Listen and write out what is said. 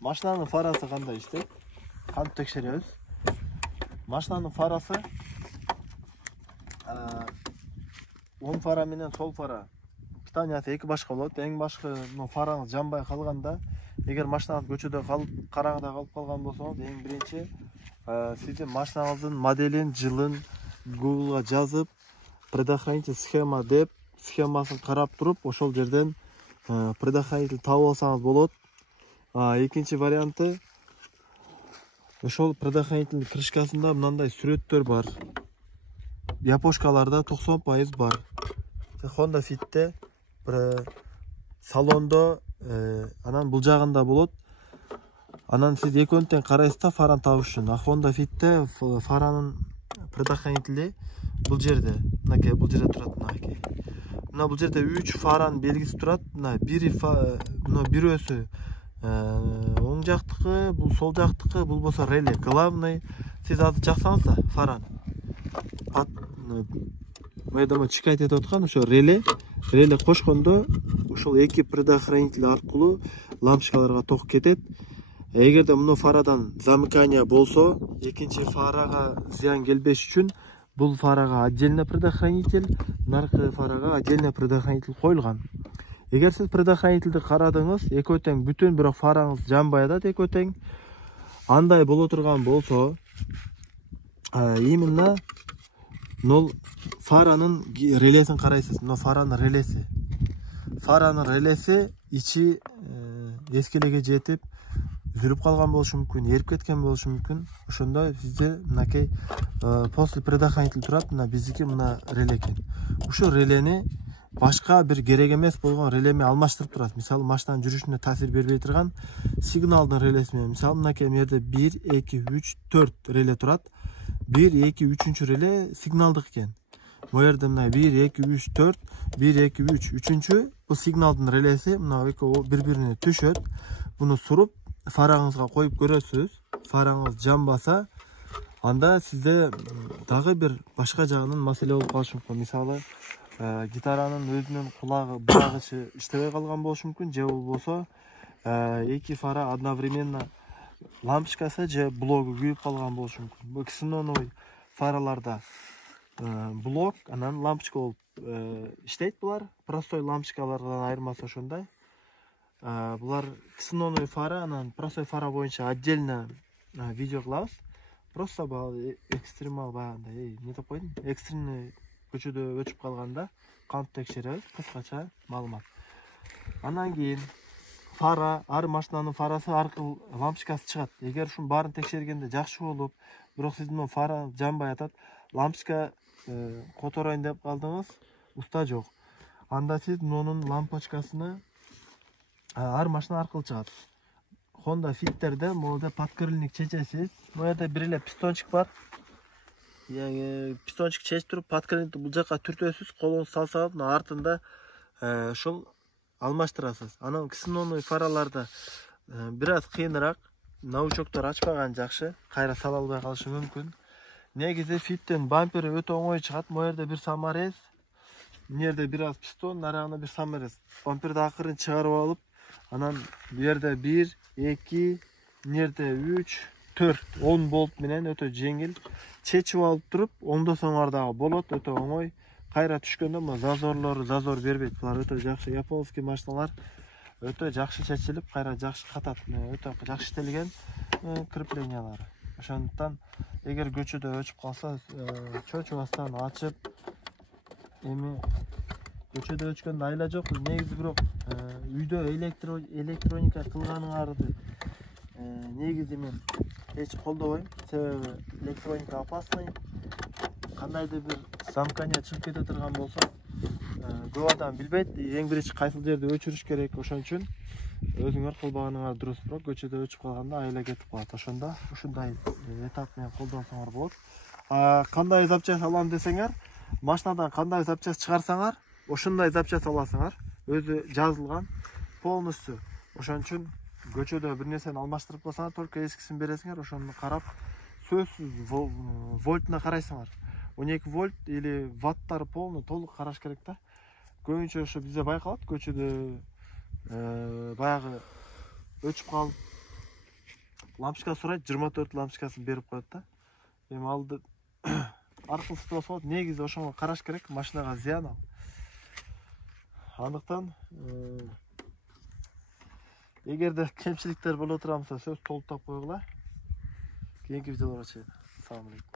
Машинаның фарасы кандай иштейт? Кантип текшеребиз? Машинаның фарасы оң фара менен сол фара питаниясы эки башка болот. Эң башкы фараңыз жанбай калганда, эгер машинаңыз көчөдө калып, караңгыда калып калган болсоңуз, эң биринчи сиздин машинаңыздын моделин, жылын Google'га жазып, предохранитель схема деп, схемасын карап туруп, ошол жерден предохранитель табып алсаңыз болот. Экинчи варианты, ошол предохранитель крышкасында мындай сүрөттөр бар. Япошкаларда 90% бар. Honda Fit'te салондо анан бул жагында болот. Анан сиз экөөнтөн карайсыз да фараны табыш үчүн. Honda Fit'te фаранын предохранители бул жерде. Мынакей бул жерде турат, мынакей. Мына бул жерде 3 фаранын белгиси турат. Мына бирөөсү оң жактыкы, бул сол жактыкы, бул болсо реле. Главный сиз азыр жаксаңыз да фараны. Майдама чикайт этип аткан ошо реле кошкондо ошол эки предохранитель аркылуу лампочкаларга ток кетет. Эгерде муну фарадан замыкание болсо, экинчи фарага зыян келбеш үчүн бул фарага отдельно предохранитель, наркы фарага отдельно предохранитель коюлган. Эгер сиз предохранительди карадыңыз, экөө тең бүтүн, бирок фараңыз жанбай атат экөө тең. Андай боло турган болсо, именно нол фаранын релесин карайсыз. Но фаранын релеси. Фаранын релеси ичи эскелеге жетип, үзүлүп калган болушу мүмкүн, эрип кеткен болушу мүмкүн. Ошондо бизде мынакей после предохранитель турат, мына биздики мына реле экен. Ушул релени башка бир керек эмес болгон релеме алмаштырып турат. Мисалы, машинанын жүрүшүнө таасир бербей турган сигналдын релеси менен. Мисалы, мынакей жерде 1, 2, 3, 4 реле турат. 1, 2, 3 реле сигналдык экен. Бу жерде мына 1, 2, 3, 4, 1, 2, 3, 3-чү бул сигналдын релеси мына экөө бири-бирине түшөт. Буну суруп фараңызга коюп көрөсүз. Фараңыз жанбаса, анда сизде дагы бир башка жагынан маселе болуп калышы мүмкүн. Мисалы, гитаранын өзүнүн кулагы бурагычы иштебей калган болушу мүмкүн, же болбосо эки фара одновременно лампочкасы же блогу күйүп калган болушу мүмкүн. Бул ксеноновый фараларда блок, анан лампочка болуп иштейт булар. Простой лампочкалардан айырмасы ошондой. Булар ксеноновый фара, анан простой фара боюнча отдельно видео кылабыз. Просто экстремал баягындай, не деп койдум? Экстремный көчөдө өчүп калганда кантип текшеребиз? Кыскача маалымат. Анан кийин фара, ар машинанын фарасы аркылуу лампочкасы чыгат. Эгер ушунун баарын текшергенде жакшы болуп, бирок сиздин фара жанбай атат, лампочка которойн деп калдыңыз, уста жок. Анда сиз мунун лампочкасыны ар машина аркылуу чыгат. Honda Fit'терде мода подкрыльник чечесиз. Бу жерде бир эле пистончик бар. Пистончик чечип туруп, подкрыльникти бул жака түртөсүз, колуңуз салсаңыз, мына артында ошол алмаштырасыз. Анан ксеноновый фараларда бир аз кыйыныраак, научоктор ачпаган жакшы, кайра сала албай калышы мүмкүн. Негизи Fit'тин бампери өтө оңой чыгат. Бу жерде бир саморез, бу жерде бир аз пистон, нарагында бир саморез. Бамперди акырын чыгарып алып, анан бу жерде 1, 2, бу жерде 3, 4, 10 болт менен өтө жеңил чечип алып туруп, оңдосоңор дагы болот, өтө оңой. Кайра түшкөндө мо зазор бербейт. Булар өтө жакшы японский машиналар, өтө жакшы чечилип, кайра жакшы катат. Өтө жакшы иштелген креплениялары. Ошондуктан эгер көчөдө өчүп калса, чочубастан ачып, эми көчөдө өчкөндө айла жок. Негизи бирок үйдө электроника кылганыңарды негизи мен эч колдобойм. Себеби электроника опасный. Кандайдыр бир замкание чыгып кете турган болсо, көп адам билбейт. Эң биринчи кайсыл жерде өчүрүш керек, ошон үчүн өзүңөр кылбаганыңар дурус. Бирок көчөдө өчүп калганда айла кетип калат. Ошондо ушундай этап менен колдонсоңор болот. Кандай запчасть алам десеңер, машинадан кандай запчасть чыгарсаңар, ошондой запчасть аласыңар. Өзү жазылган полностью. Ошон үчүн көчөдө бир нерсени алмаштырып калсаңар, только эскисин бересиңер, ошону карап, сөзсүз вольтуна карайсыңар. 12 вольт или ваттары полный толук караш керек да. Көбүнчө ошо бизде байкалат, көчөдө баягы өчүп калып, лампочка сурайт, 24 лампочкасын берип коет да. Эми алды аркылсыз болсо болот. Негизи ошону караш керек, машинага зыян ал. Андыктан эгерде кемчиликтер боло турган болсо сөз толуктап койгула. Кийинки видеолорго чейин. Салам алейкум.